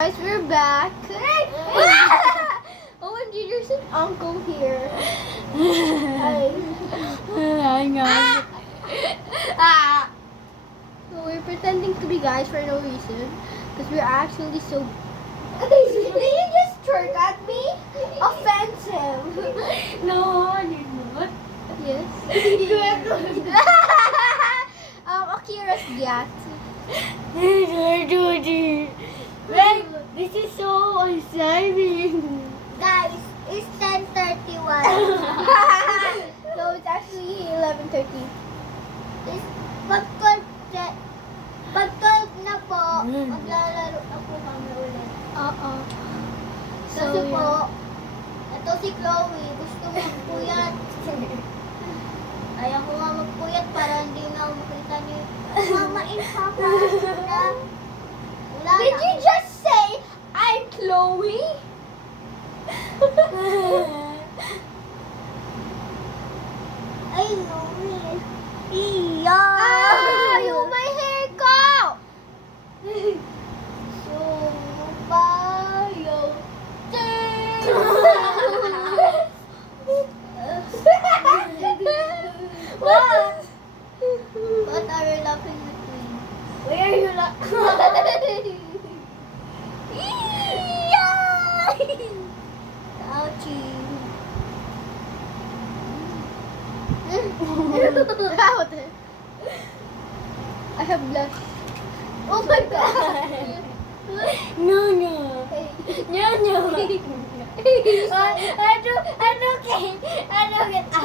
Guys, we're back. OMG, there's an uncle here. Hi. Hang on. So we're pretending to be guys for no reason. Because we're actually so... Did you just jerk at me? Offensive. No, you're not. Yes. Akira's gat. Wait, this is so exciting. Guys, it's 10:31. So it's actually 11:30. Pag 12 na po, maglalaro na po kami ulit. Oo. Kasi po, ito si Chloe, gusto magpuyat. Ayaw ko nga magpuyat para hindi na makita ni Mama and Papa. Did you just say, I'm Chloe? I know it. Iya! Yung may hair ko! Sumabayaw. What? What are you laughing at me? Where are you laughing? Ouchie. I have blush. Oh my god. No, no. No, no. Ano kita?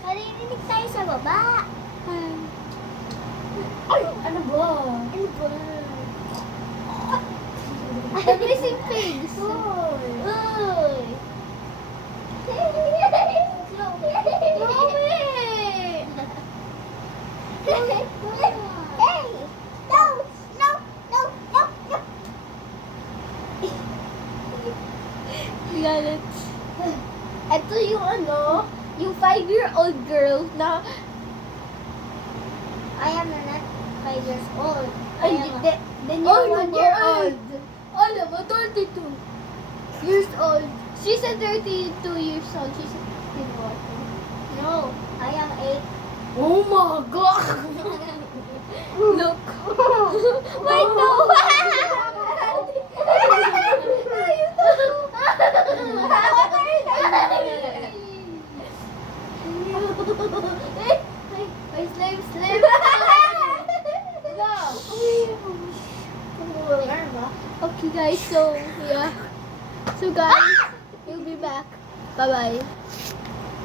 Marinig tayo sa baba. Ay, ano ba? Ano ba? I'm missing face. Uy. Hey! No! No! No! No! No! Galit. Ito yung ano, yung 5-year-old girl na I am not 5 years old. Then you're 1 year old. Ano ba? 32 years old. She's a 32 years old. She's a kindergarten. No, I am 8. Oh my god. Look. Wait, no. What are you doing? My slave. Okay guys, so yeah. So guys, we'll be back. Bye-bye.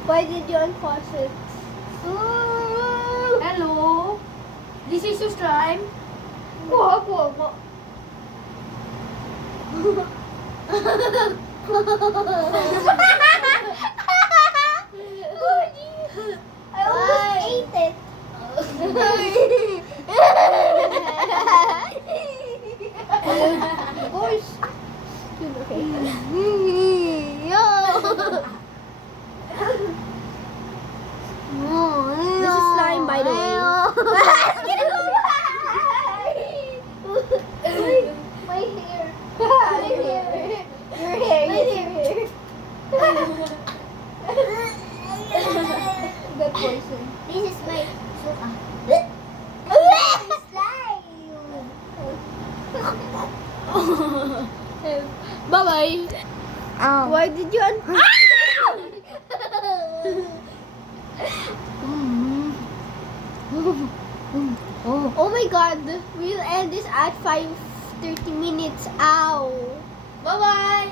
Why did you unpause it? Hello. This is your slime. Kuha. I almost ate it. Of course. Okay. This is slime, by the way. My hair. Your hair. Good poison. This is my slime. Bye-bye. Why did you Oh my god, we'll end this at 5:30 minutes. Ow. Bye-bye.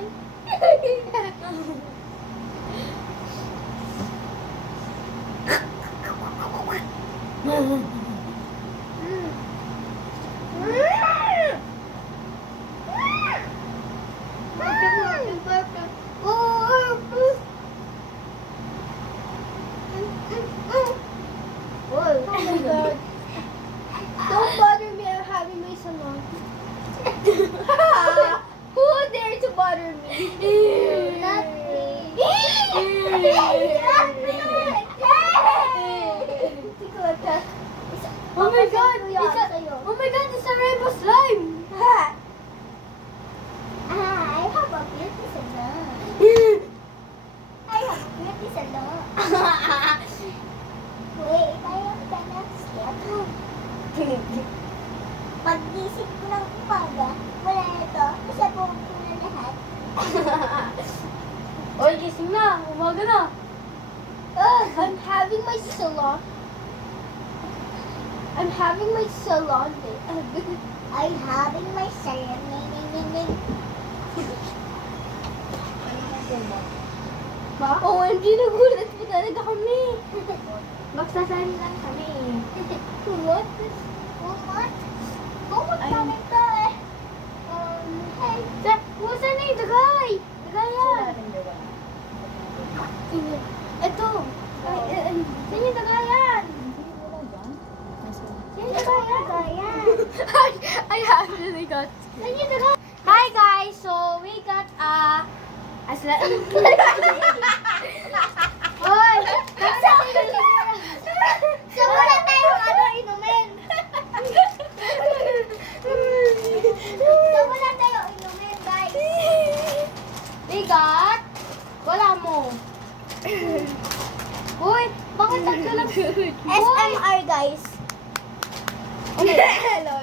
Oh my god. Don't bother me, I'm having my salon. Who dared to bother me? Not me. Not me. Oh my God! Papasend ko yan It's a, sa'yo. oh my God! It's a rainbow slime! I have a beauty salon. I have a beauty salon. Wait, kaya ka na step. Pag-isip ko ng umaga, wala na ito. Masabog ko na lahat. Oy, gising na! Umaga na! I'm having my salon. I'm having my salon day. I'm having my salon. Ba? OMG, nagulat ko talaga kami. Magsasali lang kami. What? What? Kumot kami to eh. Hey. Saan na yung dagay? Dagay yan! Ito. Saan yung dagay yan? Saan yung dagay yan? I actually got Saan yung dagay? Hi guys! So, we got Hoy! So, wala tayong ano inumin. So, wala tayong inumin, guys. We got... Wala mo. Uy! Bakit tatlo lang? SMR, guys. Hello.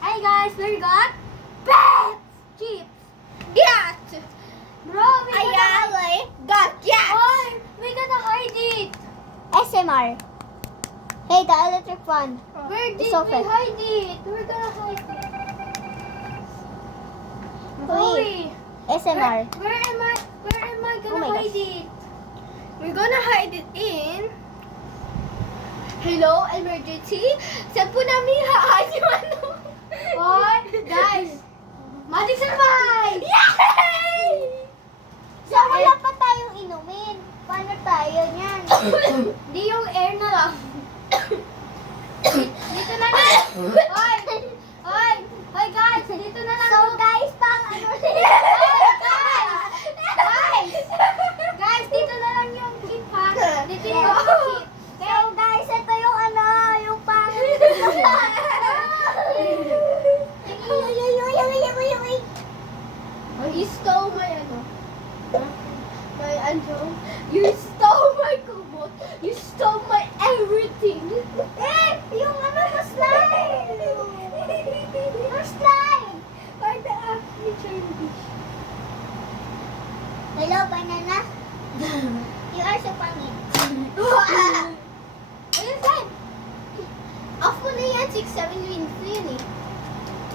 Hi guys! We got... Pets! Chips! Gat. Bro, we got... Ayala. Got gat. Hoy! We gotta hide it! SMR. Hey, the electric fan. Where did It's we open. hide it? We're gonna hide it. Wait. Hoy! SMR. Where am I Oh gonna my hide gosh. it? We're gonna hide it in... Hello, emergency? Saan po namin hahaan yung ano? Hoy! Guys! Magic survive! Yay! So, wala pa tayong inumin. Paano tayo niyan? Di yung air na lang. Dito na lang. Hoy! Hoy! Hoy guys! Dito na lang. So, guys, pang ano Guys! Guys! Dito na lang yung chip ha. Dito yung chip. So, guys, ito yung ano, yung pang... You stole my ano? My ano? You stole my kumot. You stole my everything. Eh! Yung ano mo slime! Your slime! By the future dish. Hello, banana. You are so funny. Ayun, slime! Off mo na yan, 6-7 minutes na yun eh.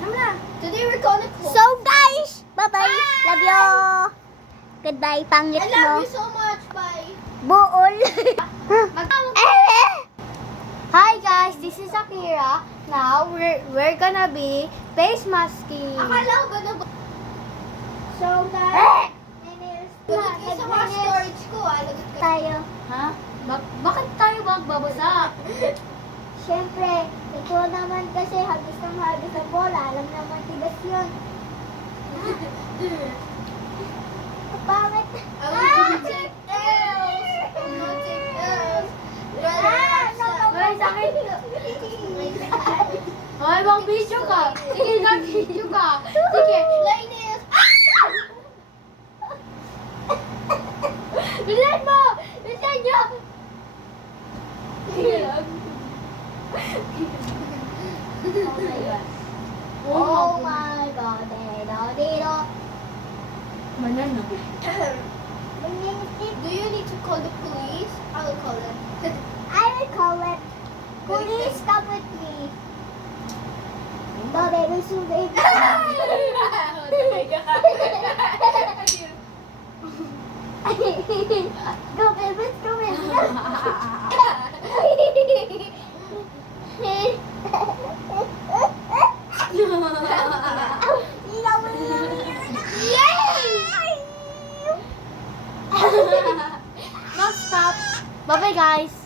Ano na? Today we're gonna cook. So guys, bye-bye. Love you. Goodbye, pangit I love mo. you so much, bye. Buol. Hi guys! This is Akira. Now we're gonna be face masking. Akala ko gonna So, guys, may nails na. Ma, Lagot sa mga storage ko, lagot kayo. Tayo. Ha? Bakit tayo magbabasa? Siyempre, ito naman kasi hagis ng hagis ng bola. Alam naman tigas yun. Pangit. I will take L's. I will take L's. Hoy, sakit! Hoy, mag-video ka! Sige, mag-video ka! Sige! Linus! Bilan mo! Bilan nyo! Oh my God. Dito. Manan na. Do you need to call the police? I will call them. I will call it. Please come with me. Go, baby, so baby. Go, baby, come with Stop! Bye-bye guys!